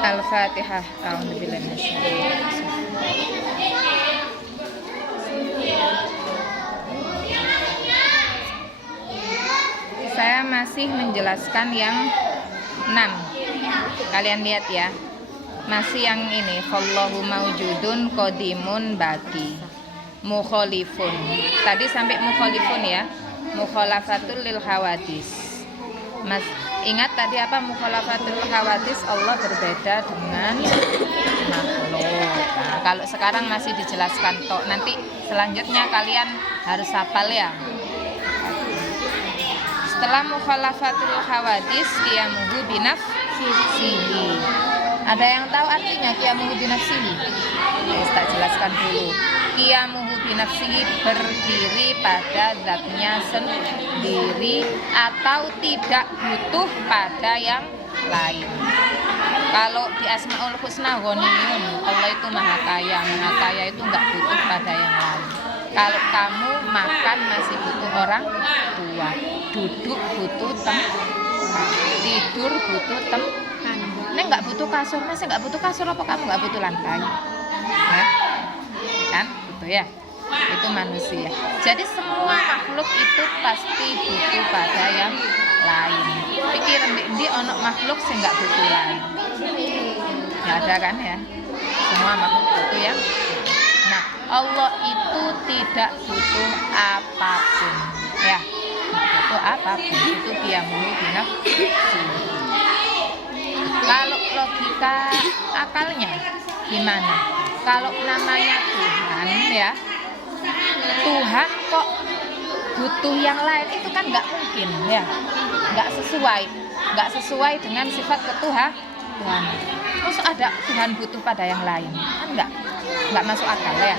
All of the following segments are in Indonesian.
Al-Fatihah. A'udzubillahi minasyaitonir Saya masih menjelaskan yang 6. Kalian lihat ya. Masih yang ini, Wallahu maujudun qadimun baqi. Mukhalifun. Tadi sampai mukhalifun ya. Mukhalafatul lil hawadis. Mas, ingat tadi apa mukhalafatul hawadis? Allah berbeda dengan makhluk. Nah, kalau sekarang masih dijelaskan tok. Nanti selanjutnya kalian harus hafal ya. Setelah mukhalafatul hawadis, qiyamuhu binafsihi. Ada yang tahu artinya qiyamuhu binafsihi? Tak jelaskan dulu. Qiyamuhu binafsihi, berdiri pada zatnya sendiri atau tidak butuh pada yang lain. Kalau di Asmaul Husna ghaniyun, Allah itu maha kaya. Maha kaya itu enggak butuh pada yang lain. Kalau kamu makan masih butuh orang tua, duduk butuh tempat, tidur butuh tempat. Ini nggak butuh kasur, masih nggak butuh kasur apa kamu nggak butuh lantai? Ya? Kan, gitu ya. Itu manusia. Jadi semua makhluk itu pasti butuh pada yang lain. Pikiran di ono makhluk sih nggak butuh lain. Nggak ada kan ya? Semua makhluk butuh yang. Nah, Allah itu tidak butuh apapun, ya. Nggak butuh apapun. Itu qiyamuhu binafsihi. Kalau logika akalnya gimana? Kalau namanya Tuhan ya, Tuhan kok butuh yang lain, itu kan nggak mungkin ya, nggak sesuai dengan sifat ketuhanan. Terus ada Tuhan butuh pada yang lain, kan nggak masuk akal ya.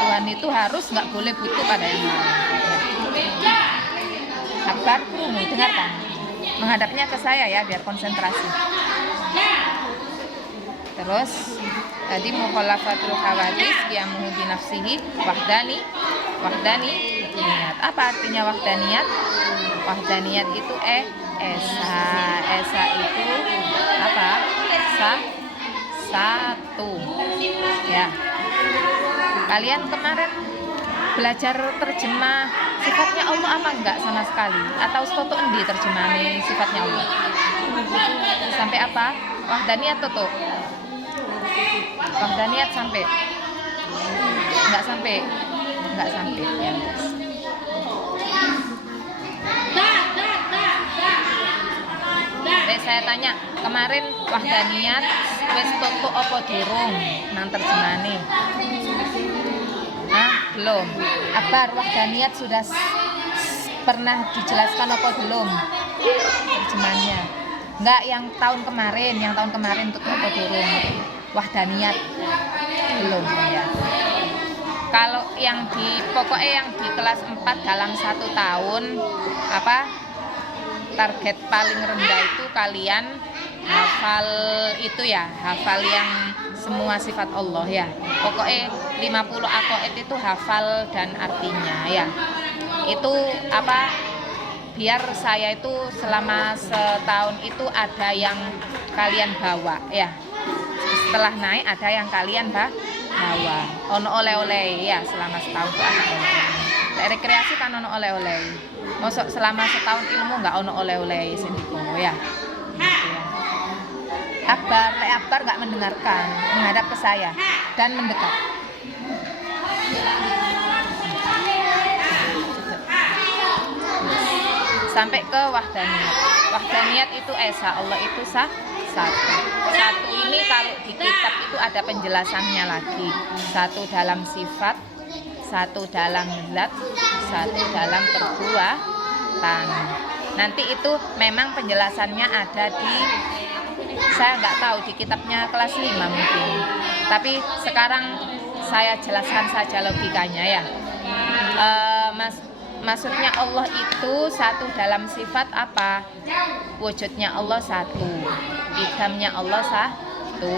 Tuhan itu harus nggak boleh butuh pada yang lain. Akbar, dengarkan. Menghadapnya ke saya ya biar konsentrasi. Terus tadi mukhalafatul hawadis qiyamuhu binafsihi wahdani niyat. Apa artinya wahdaniyat? Wahdaniyat itu esa itu apa? Satu. Ya. Kalian kemarin belajar terjemah sifatnya Allah apa enggak sama sekali? Atau stoto endi terjemahane sifatnya Allah? Sampai apa? Wahdaniyat toto. Wahdaniyat sampai? Enggak sampai ya. Saya tanya, kemarin wahdaniyat wis toto apa durung nang terjemahane? Belum. Akbar, wahdaniyat sudah pernah dijelaskan apa belum terjemahannya? Enggak, yang tahun kemarin tutup apa durung? Wahdaniyat belum ya. Kalau yang pokoknya yang di kelas 4 dalam 1 tahun apa target paling rendah itu kalian hafal itu ya, hafal yang semua sifat Allah ya. Pokoknya 50 aqaid itu hafal dan artinya ya. Itu apa? Biar saya itu selama setahun itu ada yang kalian bawa ya. Setelah naik ada yang kalian bawa. Ono oleh-oleh ya selama setahun itu ada oleh-oleh. Rekreasi kan ono oleh-oleh. Mosok selama setahun ilmu enggak ono oleh-oleh sendiko ya. Gitu ya. Akbar nggak mendengarkan, menghadap ke saya dan mendekat. Sampai ke wahdaniyat. Wahdaniyat itu esa, Allah itu satu. Satu ini kalau di kitab itu ada penjelasannya lagi. Satu dalam sifat, satu dalam zat, satu dalam perbuatan. Nanti itu memang penjelasannya ada di, saya nggak tahu di kitabnya kelas 5 mungkin. Tapi sekarang saya jelaskan saja logikanya ya. Maksudnya Allah itu satu dalam sifat apa? Wujudnya Allah satu, idamnya Allah satu,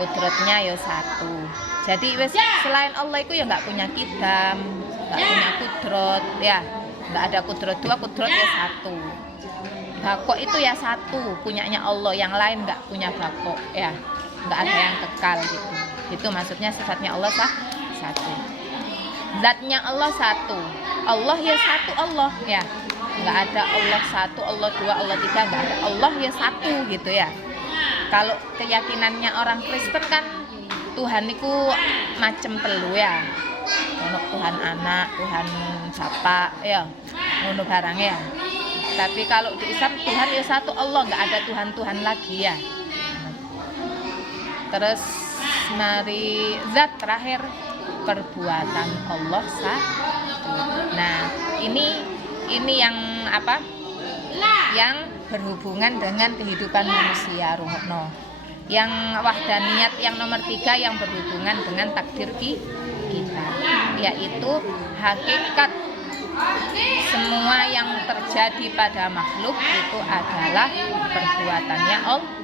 kudratnya ya satu. Jadi selain Allah itu ya nggak punya kidam, nggak punya kudrat ya, nggak ada kudrat dua, kudrat ya satu. Bako itu ya satu, punyanya Allah, yang lain nggak punya bako ya, nggak ada yang kekal gitu. Itu maksudnya sifatnya Allah satu. Zatnya Allah satu. Allah ya satu Allah ya. Nggak ada Allah satu, Allah dua, Allah tiga, nggak ada. Allah ya satu gitu ya. Kalau keyakinannya orang Kristen kan Tuhan itu macem telu ya. Ono Tuhan anak, Tuhan siapa ya, ngono barang ya. Tapi kalau di Islam Tuhan ya satu Allah, nggak ada Tuhan-Tuhan lagi ya. Terus mari zat terakhir, perbuatan Allah satu. Nah ini yang apa? Yang berhubungan dengan kehidupan manusia ruhno. Yang wahdaniyat yang nomor 3 yang berhubungan dengan takdir kita, yaitu hakikat semua yang terjadi pada makhluk itu adalah perbuatannya Allah.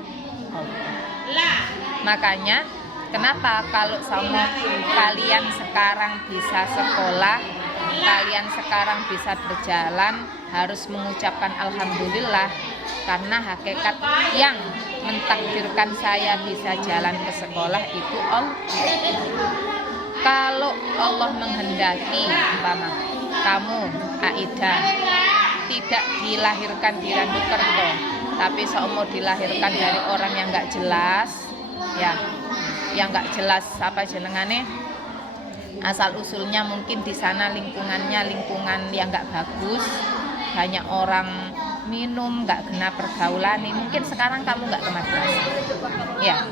Makanya kenapa kalau sama kalian sekarang bisa sekolah, kalian sekarang bisa berjalan, harus mengucapkan alhamdulillah, karena hakikat yang mentakdirkan saya bisa jalan ke sekolah itu Allah. Kalau Allah menghendaki umpama kamu Aida tidak dilahirkan di Randukerto, tapi seumpama dilahirkan dari orang yang nggak jelas ya, yang nggak jelas apa jenengane, asal usulnya mungkin di sana lingkungannya lingkungan yang nggak bagus, banyak orang minum, nggak kena pergaulan, mungkin sekarang kamu nggak ke madrasah ya.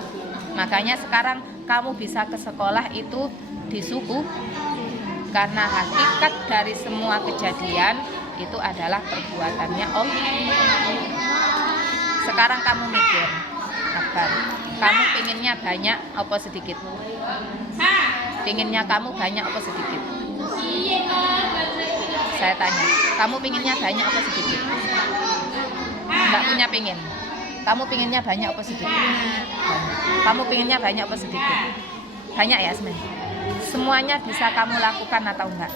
Makanya sekarang kamu bisa ke sekolah itu disuguh, karena hakikat dari semua kejadian itu adalah perbuatannya Allah. Sekarang kamu mikir, Akbar, kamu pinginnya banyak apa sedikit? Pinginnya kamu banyak apa sedikit? Saya tanya, kamu pinginnya banyak apa sedikit? Nggak punya pingin. Kamu pinginnya banyak apa sedikit? Kamu pinginnya banyak apa sedikit? Banyak ya sebenarnya. Semuanya bisa kamu lakukan atau enggak?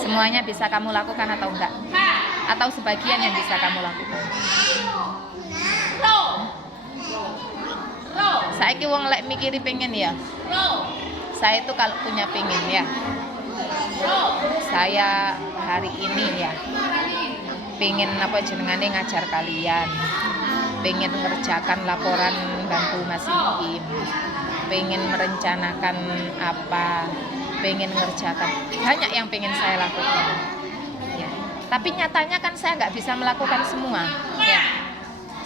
Semuanya bisa kamu lakukan atau enggak? Atau sebagian yang bisa kamu lakukan? Saiki wong lek mikiri pengen ya. Saya itu kalau punya pengen ya, saya hari ini ya pengen apa jenengane ngajar kalian, pengen mengerjakan laporan bantu Mas Iim, pengen merencanakan apa, pengen mengerjakan banyak yang pengen saya lakukan ya. Tapi nyatanya kan saya nggak bisa melakukan semua ya.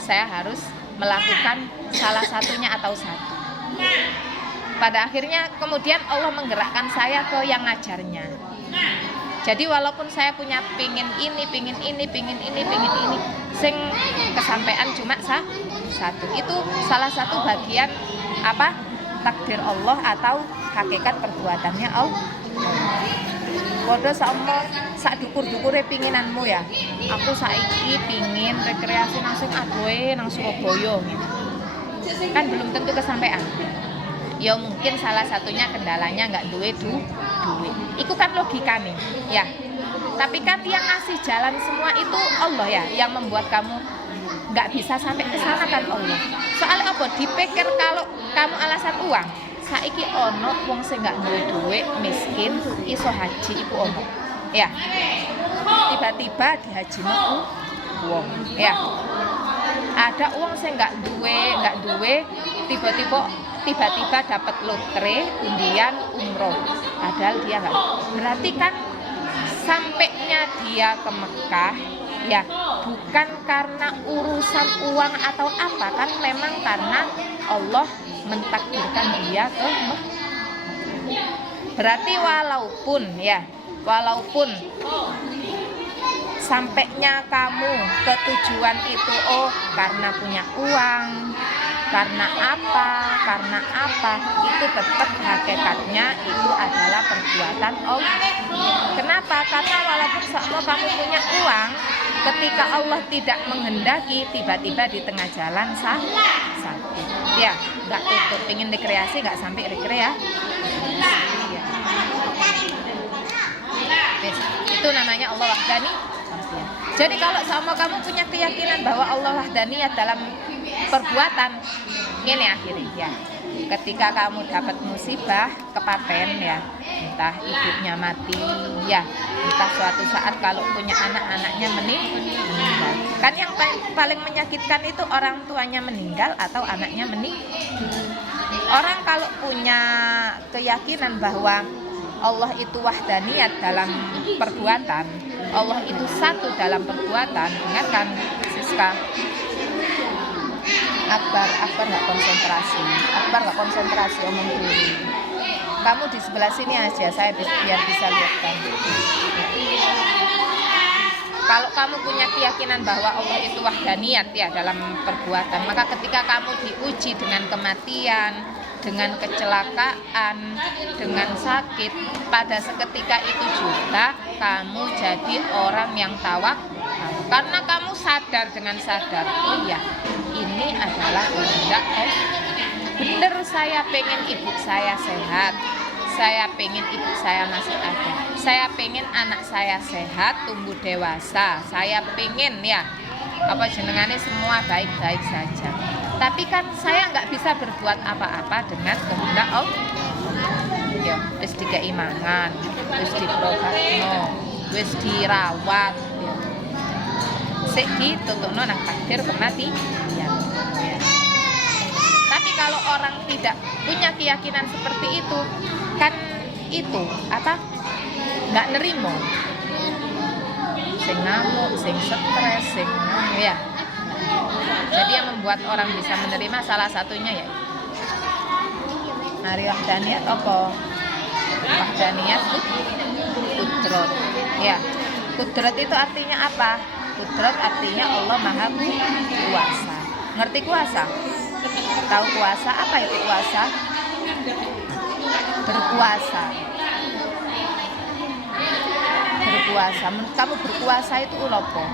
Saya harus melakukan salah satunya atau satu. Pada akhirnya kemudian Allah menggerakkan saya ke yang ngajarnya. Jadi walaupun saya punya pingin ini, sing kesampaian cuma satu. Itu salah satu bagian apa? Takdir Allah atau hakikat perbuatannya Allah. Padha sama sak dukur-dukure pinginanmu ya. Aku saiki pingin rekreasi nang sing adohe nang Surabaya gitu. Kan belum tentu kesampaian. Ya mungkin salah satunya kendalanya nggak duit. Itu kan logika nih ya. Tapi kan yang ngasih jalan semua itu Allah ya, yang membuat kamu nggak bisa sampai ke sana kan Allah. Soalnya apa? Dipikir kalau kamu alasan uang, saiki ono wong sing nggak duwe duit, miskin, iso haji iku ono. Ya. Tiba-tiba dihajino wong. Ya. Ada uang sing nggak duwe, tiba-tiba dapat lotre, undian, umroh. Padahal dia nggak. Berarti kan sampainya dia ke Mekah ya bukan karena urusan uang atau apa, kan memang karena Allah mentakdirkan dia ke Mekah. Berarti walaupun sampainya kamu ke tujuan itu karena punya uang, karena apa, itu tetap hakikatnya itu adalah perbuatan Allah. Kenapa? Karena walaupun kamu punya uang, ketika Allah tidak menghendaki, tiba-tiba di tengah jalan sakit. Ya, nggak tutup, pengen rekreasi nggak sampai rekreasi. Ya. Itu namanya Allah wahdani. Jadi kalau sama kamu punya keyakinan bahwa Allah wahdaniyah dalam perbuatan, ini akhirnya ya. Ketika kamu dapat musibah, kepaten ya, entah ibunya mati ya, entah suatu saat kalau punya anak-anaknya meninggal. Kan yang paling menyakitkan itu orang tuanya meninggal atau anaknya meninggal. Orang kalau punya keyakinan bahwa Allah itu wahdaniyat dalam perbuatan, Allah itu satu dalam perbuatan. Ingatkan Siska, Akbar nggak konsentrasi omong dulu. Kamu di sebelah sini aja, saya biar bisa lihat kamu. Kalau kamu punya keyakinan bahwa Allah itu wahdaniyat ya dalam perbuatan, maka ketika kamu diuji dengan kematian, dengan kecelakaan, dengan sakit, pada seketika itu juga kamu jadi orang yang tawakal. Karena kamu sadar dengan sadar, oh iya, ini adalah kehendak bener, saya pengen ibu saya sehat, saya pengen ibu saya masih ada, saya pengen anak saya sehat, tumbuh dewasa, saya pengen ya apa jenengannya semua baik-baik saja. Tapi kan saya nggak bisa berbuat apa-apa dengan kehendak Allah. Ya, wis dikeimangan, wis diprobatno, wis dirawat, ya. Sik ditutupno nang takdir kematian. Ya. Tapi kalau orang tidak punya keyakinan seperti itu, kan itu apa? Nggak nerimo. Sing ngamuk, sing stres, sing ya. Jadi yang membuat orang bisa menerima salah satunya ya Ari wahdaniyat apa? Wahdaniyat kudrat. Ya. Kudrat itu artinya apa? Kudrat artinya Allah Maha Kuasa. Ngerti kuasa? Tahu kuasa? Apa itu kuasa? Berkuasa. Berkuasa. Kamu berkuasa itu ulopo.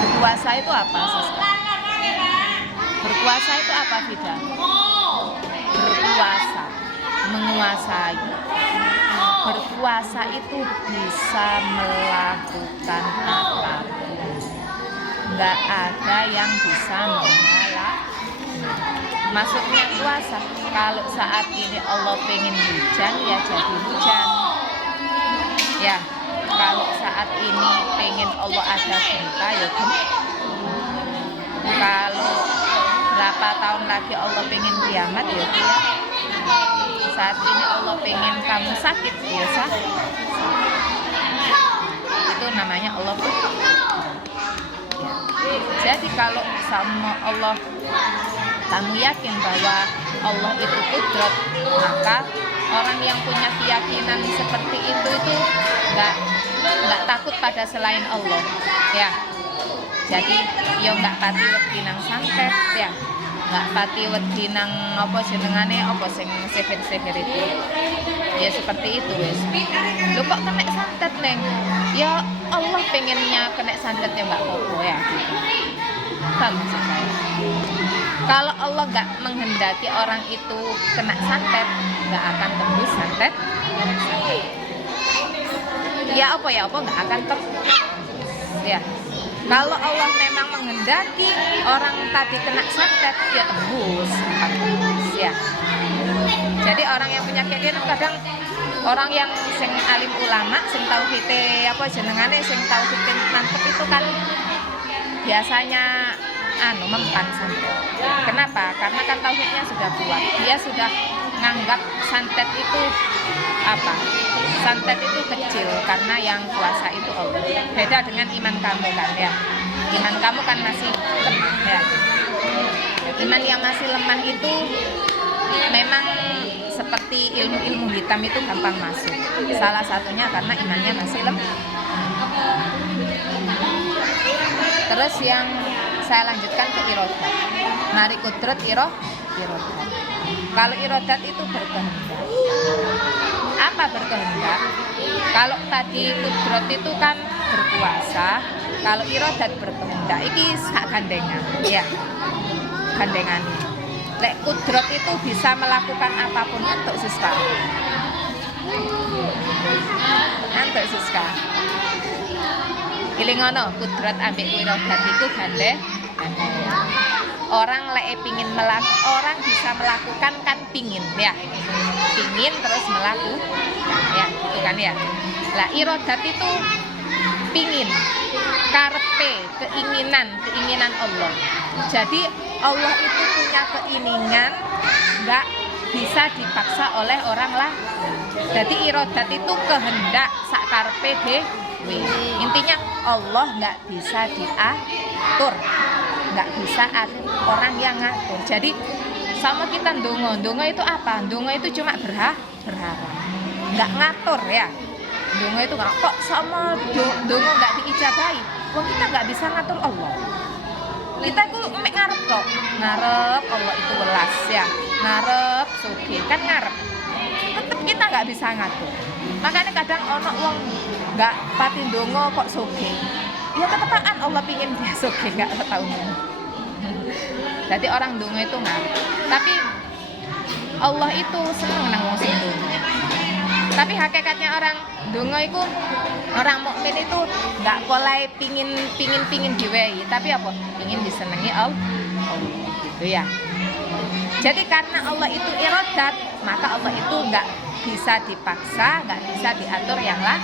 Berkuasa itu apa, Siska? Berkuasa itu apa, Vida? Berkuasa, menguasai. Berkuasa itu bisa melakukan apapun. Nggak ada yang bisa menghalang. Maksudnya kuasa. Kalau saat ini Allah pengen hujan, ya jadi hujan. Ya. Kalau saat ini pengen Allah ada gempa, ya gempa. Kalau berapa tahun lagi Allah pengen kiamat, ya kiamat. Saat ini Allah pengen kamu sakit, ya sakit. Itu namanya Allah. Ya. Jadi kalau sama Allah kamu yakin bahwa Allah itu kudrat, maka orang yang punya keyakinan seperti itu nggak takut pada selain Allah ya. Jadi yo nggak pati wedi nang santet ya, nggak pati wedi nang apa jenengane apa sing sihir itu ya, seperti itu wes. Lo kok kena santet neng? Ya Allah pengennya kena santet ya nggak apa-apa ya gitu. Paham maksud saya? Kalau Allah nggak menghendaki orang itu kena santet, nggak akan tembus santet. Ya apa nggak akan tembus. Ya. Kalau Allah memang menghendaki orang tadi kena santet, ya tembus. Ya. Jadi orang yang punya keyakinan kadang orang yang sing alim ulama, sing tauhide apa jenengane, sing tauhide mantep itu kan biasanya mempan santet. Kenapa? Karena kan tauhidnya sudah kuat. Dia sudah nganggap santet itu apa? Santet itu kecil karena yang kuasa itu Allah. Beda dengan iman kamu kan ya. Iman kamu kan masih lemah ya. Iman yang masih lemah itu memang seperti ilmu-ilmu hitam itu gampang masuk. Salah satunya karena imannya masih lemah. Terus yang saya lanjutkan ke irodat. Mari kudrat irodat. Kalau irodat itu berkehendak. Apa berkehendak? Kalau tadi kudrat itu kan berkuasa, kalau irodat berkehendak. Iki sak gandengan, ya. Gandengan. Lek kudrat itu bisa melakukan apapun untuk sesuatu. Ngantuk Siska. Iling ngono, kudrat ambek irodat iku gandhe. Orang pingin orang bisa melakukan kan pingin ya. Pingin terus melakukan ya, gitu kan ya. Lah irodat itu pingin, karepe, keinginan Allah. Jadi Allah itu punya keinginan, nggak bisa dipaksa oleh orang lah. Jadi irodat itu kehendak sak karepe dhewe. Intinya Allah nggak bisa diatur, nggak bisa orang yang ngatur. Jadi sama kita ndonga itu apa? Ndonga itu cuma berharap, nggak ngatur ya. Ndonga itu nggak kok sama ndonga nggak diijabahi. Wong kita nggak bisa ngatur Allah. Kita itu mek ngarep kok, ngarep Allah itu welas ya, ngarep sugih kan ngarep. Tetep kita nggak bisa ngatur. Makanya kadang ono wong nggak pati ndonga kok sugih. Ya ketepaan Allah pingin dia sugih nggak tahu. Jadi orang ndonga itu ngarep. Tapi Allah itu seneng nang wong sing ndonga. Tapi hakikatnya orang ndonga itu, orang mukmin itu nggak boleh pingin diwehi, tapi apa? Pingin disenangi Allah, gitu ya. Jadi karena Allah itu irodat, maka Allah itu nggak bisa dipaksa, nggak bisa diatur yang lah.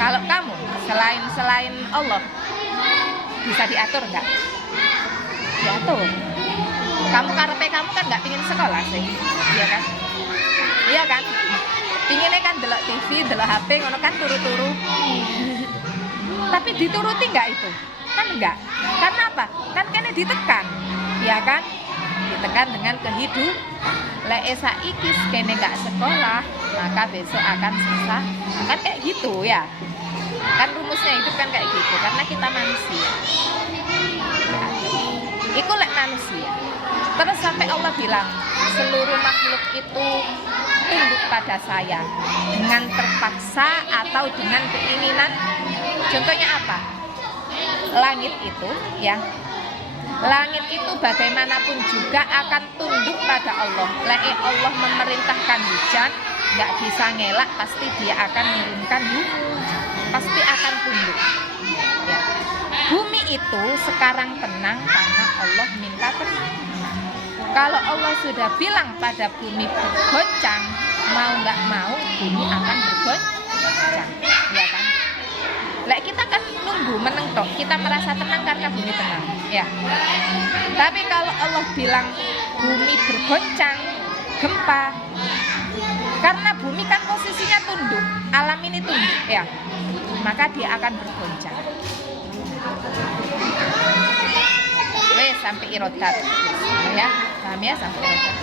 Kalau kamu selain Allah bisa diatur nggak? Diatur. Kamu karepe kamu kan nggak pingin sekolah sih, iya kan? Iya kan? Pinginnya kan delok TV, delok HP, ngono kan turu-turu. Tapi dituruti nggak itu? Kan enggak. Karena apa? Kan kene ditekan, ya kan? Ditekan dengan kehidupan. Lek saiki kene nggak sekolah, maka besok akan susah. Kan kayak gitu ya. Kan rumusnya hidup kan kayak gitu. Karena kita manusia. Iku lek manusia. Terus sampai Allah bilang, seluruh makhluk itu tunduk pada saya dengan terpaksa atau dengan keinginan. Contohnya apa? Langit itu ya, langit itu bagaimanapun juga akan tunduk pada Allah. Allah memerintahkan hujan, nggak bisa ngelak, pasti dia akan menurunkan hujan, pasti akan tunduk ya. Bumi itu sekarang tenang karena Allah minta tenang. Kalau Allah sudah bilang pada bumi bergoncang, mau nggak mau bumi akan bergoncang, ya kan? Lah kita kan nunggu meneng tok, kita merasa tenang karena bumi tenang, ya. Tapi kalau Allah bilang bumi bergoncang, gempa, karena bumi kan posisinya tunduk, alam ini tunduk, ya, maka dia akan bergoncang. Wes sampai irodat, ya, paham ya sampai irodat.